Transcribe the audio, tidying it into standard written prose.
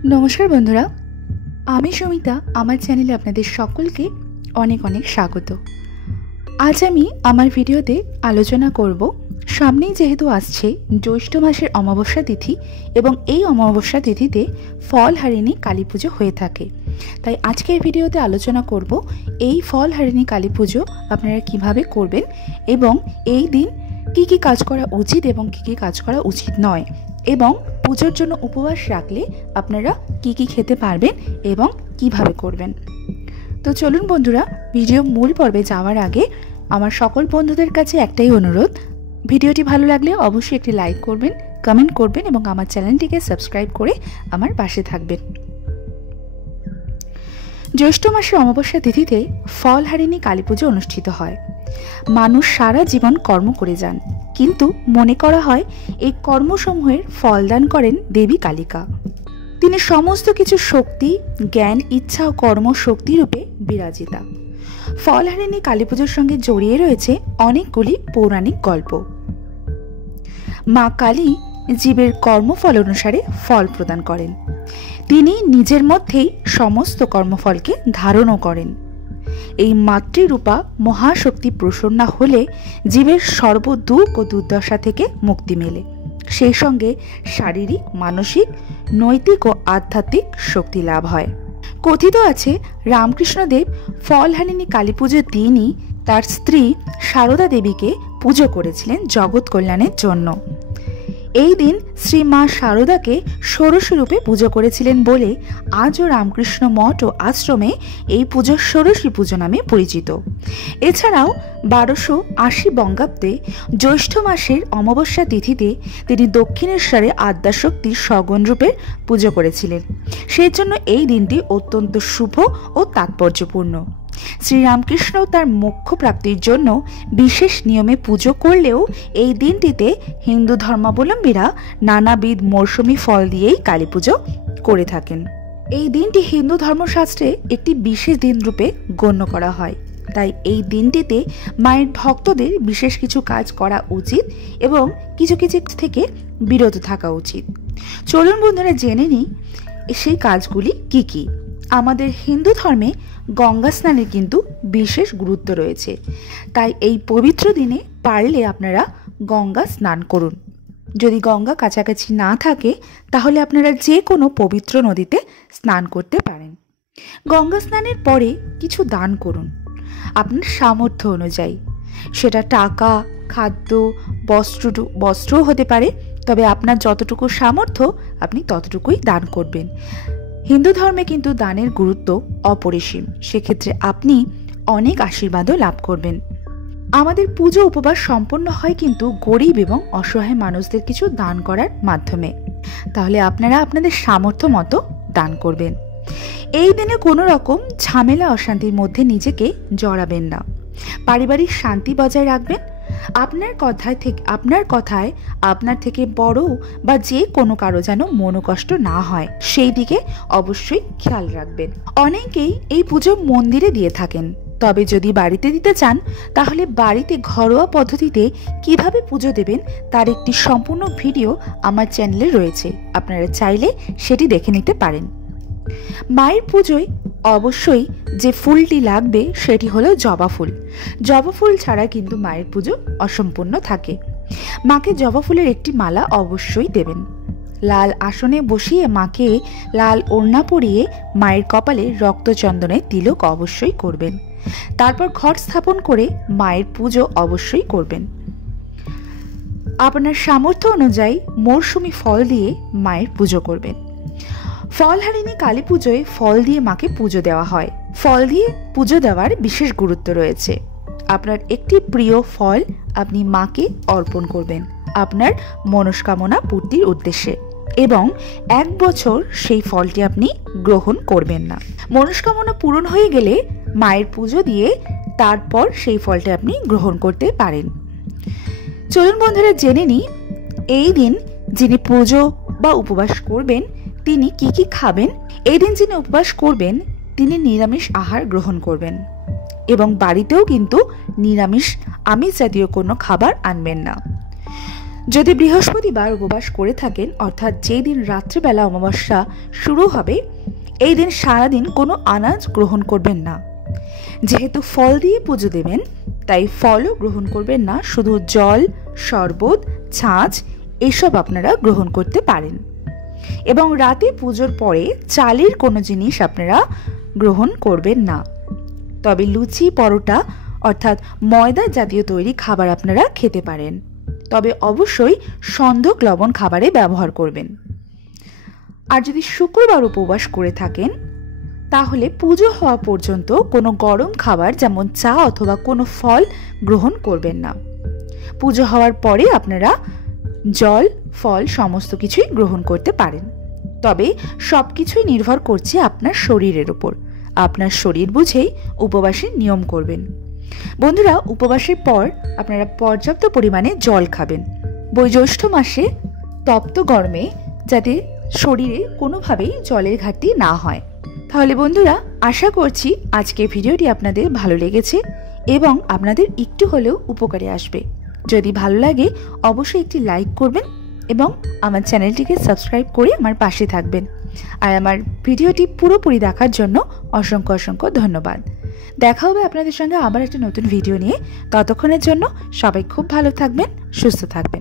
नमस्कार बंधुरा, आमी समिता आमार चैनेले आपनादेर सकलके अनेक अनेक स्वागत। आज आमी आमार भिडियोते आलोचना करब सामनेई जेहेतु आसछे ज्यैष्ठ मासेर अमाबस्या तिथि एबं एई अमाबस्या तिथिते फलहारिणी काली पुजो हये थाके। ताई आजकेर भिडियोते आलोचना करब एई फलहारिणी काली पुजो आपनारा किभाबे करबेन एबं एई दिन की की काज करा उचित एबं की काज करा उचित नय एबं पुजोर जोन्नो उपवास राखले आपनारा की खेते पारबेन एबं किभाबे करबेन। तो चलुन बंधुरा, भिडियो मूल पर्वे जाওয়ার आगे आमार सकल बंधुदेर काछे एकटाई अनुरोध, भिडियोटी भालो लागले अवश्यई एकटी लाइक करबेन, कमेंट करबेन एबं आमार चैनेलटिके सबस्क्राइब करे आमार पाशे थाकबेन। ज्यैष्ठ मासेर अमाबस्या तिथिते फलहारिणी काली पुजो अनुष्ठित हय। मानुष सारा जीवन कर्म करे जान, किन्तु मने करा हय एई कर्मসমূहेर फलदान करेन देवी कालिका। तिनि समस्त किछु शक्ति, ज्ञान, इच्छा और कर्म शक्ति रूपे बिराजिता। फलहारिणी काली पुजोर संगे जड़िए रयेछे अनेकगुली पौराणिक गल्प। मा काली जीवेर कर्मफल अनुसारे फल प्रदान करेन। तिनि निजेर मध्येई समस्त कर्मफलके धारणो करेन। এই মাতৃরূপা মহাশক্তি প্রসন্না হলে জীবের সর্বদুঃখ ও দুর্দশা থেকে মুক্তি মেলে, সেই সঙ্গে শারীরিক, মানসিক, নৈতিক ও আধ্যাত্মিক শক্তি লাভ হয়। কথিত আছে রামকৃষ্ণদেব ফলহারিণী কালী পুজোর দিনই তার স্ত্রী সারদা দেবীকে পুজো করেছিলেন জগৎ কল্যাণের জন্য। এই দিন শ্রী মা শারদাকে ষোড়শী রূপে পুজো করেছিলেন বলে আজও রামকৃষ্ণ মঠ ও আশ্রমে এই পুজো ষোড়শী পুজো নামে পরিচিত। এছাড়াও 1280 বঙ্গাব্দে জ্যৈষ্ঠ মাসের অমাবস্যা তিথিতে তিনি দক্ষিণেশ্বরে আদ্যাশক্তির সগুণ রূপে পুজো করেছিলেন। সেই জন্য এই দিনটি অত্যন্ত শুভ ও তাৎপর্যপূর্ণ। শ্রীরামকৃষ্ণ তার মোক্ষ প্রাপ্তির জন্য বিশেষ নিয়মে পুজো করলেও এই দিনটিতে হিন্দু ধর্মাবলম্বীরা নানাবিধ মৌসুমী ফল দিয়েই কালী পুজো করে থাকেন। এই দিনটি হিন্দু ধর্মশাস্ত্রে একটি বিশেষ দিন রূপে গণ্য করা হয়। তাই এই দিনটিতে মায়ের ভক্তদের বিশেষ কিছু কাজ করা উচিত এবং কিছু কিছু থেকে বিরত থাকা উচিত। চলুন বন্ধুরা জেনে নিই সেই কাজগুলি কি কি। আমাদের হিন্দু ধর্মে গঙ্গা স্নানের কিন্তু বিশেষ গুরুত্ব রয়েছে। তাই এই পবিত্র দিনে পারলে আপনারা গঙ্গা স্নান করুন। যদি গঙ্গা কাছাকাছি না থাকে তাহলে আপনারা যে কোনো পবিত্র নদীতে স্নান করতে পারেন। গঙ্গা স্নানের পরে কিছু দান করুন আপনার সামর্থ্য অনুযায়ী। সেটা টাকা, খাদ্য, বস্ত্রও হতে পারে, তবে আপনার যতটুকু সামর্থ্য আপনি ততটুকুই দান করবেন। হিন্দু ধর্মে কিন্তু দানের গুরুত্ব অপরিসীম, সেক্ষেত্রে আপনি অনেক আশীর্বাদও লাভ করবেন। আমাদের পুজো উপবাস সম্পন্ন হয় কিন্তু গরিব এবং অসহায় মানুষদের কিছু দান করার মাধ্যমে। তাহলে আপনারা আপনাদের সামর্থ্য মতো দান করবেন। এই দিনে কোনো রকম ঝামেলা অশান্তির মধ্যে নিজেকে জড়াবেন না। পারিবারিক শান্তি বজায় রাখবেন। আপনার কথায় আপনার থেকে বড় বা যে কোনো কারো যেন মনোকষ্ট না হয় সেই দিকে অবশ্যই খেয়াল রাখবেন। অনেকেই এই পুজো মন্দিরে দিয়ে থাকেন, তবে যদি বাড়িতে দিতে চান তাহলে বাড়িতে ঘরোয়া পদ্ধতিতে কিভাবে পুজো দেবেন তার একটি সম্পূর্ণ ভিডিও আমার চ্যানেলে রয়েছে, আপনারা চাইলে সেটি দেখে নিতে পারেন। মায়ের পুজোয় অবশ্যই যে ফুলটি লাগবে সেটি হলো জবা ফুল। জবা ফুল ছাড়া কিন্তু মায়ের পুজো অসম্পূর্ণ থাকে। মাকে জবা ফুলের একটি মালা অবশ্যই দেবেন। লাল আসনে বসিয়ে মাকে লাল ওড়না পরিয়ে মায়ের কপালে রক্তচন্দনের তিলক অবশ্যই করবেন। তারপর ঘট স্থাপন করে মায়ের পুজো অবশ্যই করবেন। আপনার সামর্থ্য অনুযায়ী মরশুমি ফল দিয়ে মায়ের পুজো করবেন। ফলহারিণী কালী পুজোয় ফল দিয়ে মাকে পুজো দেওয়া হয়। ফল দিয়ে পুজো দেওয়ার বিশেষ গুরুত্ব রয়েছে। আপনার একটি প্রিয় ফল আপনি মাকে অর্পণ করবেন আপনার মনস্কামনা পূর্তির উদ্দেশ্যে এবং 1 বছর সেই ফলটি আপনি গ্রহণ করবেন না। মনস্কামনা পূরণ হয়ে গেলে মায়ের পুজো দিয়ে তারপর সেই ফলটি আপনি গ্রহণ করতে পারেন। চলুন বন্ধুরা জেনে নিই এই দিন যিনি পুজো বা উপবাস করবেন তিনি কি কি খাবেন। এই দিন যিনি উপবাস করবেন তিনি নিরামিষ আহার গ্রহণ করবেন এবং বাড়িতেও কিন্তু আমিষ জাতীয় কোনো খাবার আনবেন না। যদি বৃহস্পতিবার উপবাস করে থাকেন, অর্থাৎ যেই দিন রাত্রিবেলা অমাবস্যা শুরু হবে, এই দিন সারাদিন কোনো আনাজ গ্রহণ করবেন না। যেহেতু ফল দিয়ে পুজো দেবেন, তাই ফলও গ্রহণ করবেন না, শুধু জল, শরবত, ছাঁচ এসব আপনারা গ্রহণ করতে পারেন। এবং রাতে পুজোর পরে চালের কোনো জিনিস আপনারা গ্রহণ করবেন না। তবে লুচি, পরোটা অর্থাৎ ময়দা জাতীয় তৈরি খাবার আপনারা খেতে পারেন, তবে অবশ্যই সন্ধক লবণ খাবারে ব্যবহার করবেন। আর যদি শুক্রবার উপবাস করে থাকেন, তাহলে পুজো হওয়া পর্যন্ত কোনো গরম খাবার যেমন চা অথবা কোনো ফল গ্রহণ করবেন না। পুজো হওয়ার পরে আপনারা জল, ফল সমস্ত কিছুই গ্রহণ করতে পারেন। তবে সব কিছুই নির্ভর করছে আপনার শরীরের উপর। আপনার শরীর বুঝেই উপবাসের নিয়ম করবেন। বন্ধুরা, উপবাসের পর আপনারা পর্যাপ্ত পরিমাণে জল খাবেন। বৈজ্যৈষ্ঠ মাসে তপ্ত গরমে যাতে শরীরে কোনোভাবেই জলের ঘাটতি না হয়। তাহলে বন্ধুরা, আশা করছি আজকের ভিডিওটি আপনাদের ভালো লেগেছে এবং আপনাদের একটু হলেও উপকারে আসবে। যদি ভালো লাগে অবশ্যই একটি লাইক করবেন এবং আমার চ্যানেলটিকে সাবস্ক্রাইব করে আমার পাশে থাকবেন। আর আমার ভিডিওটি পুরোপুরি দেখার জন্য অসংখ্য অসংখ্য ধন্যবাদ। দেখা হবে আপনাদের সঙ্গে আবার একটা নতুন ভিডিও নিয়ে। ততক্ষণের জন্য সবাই খুব ভালো থাকবেন, সুস্থ থাকবেন।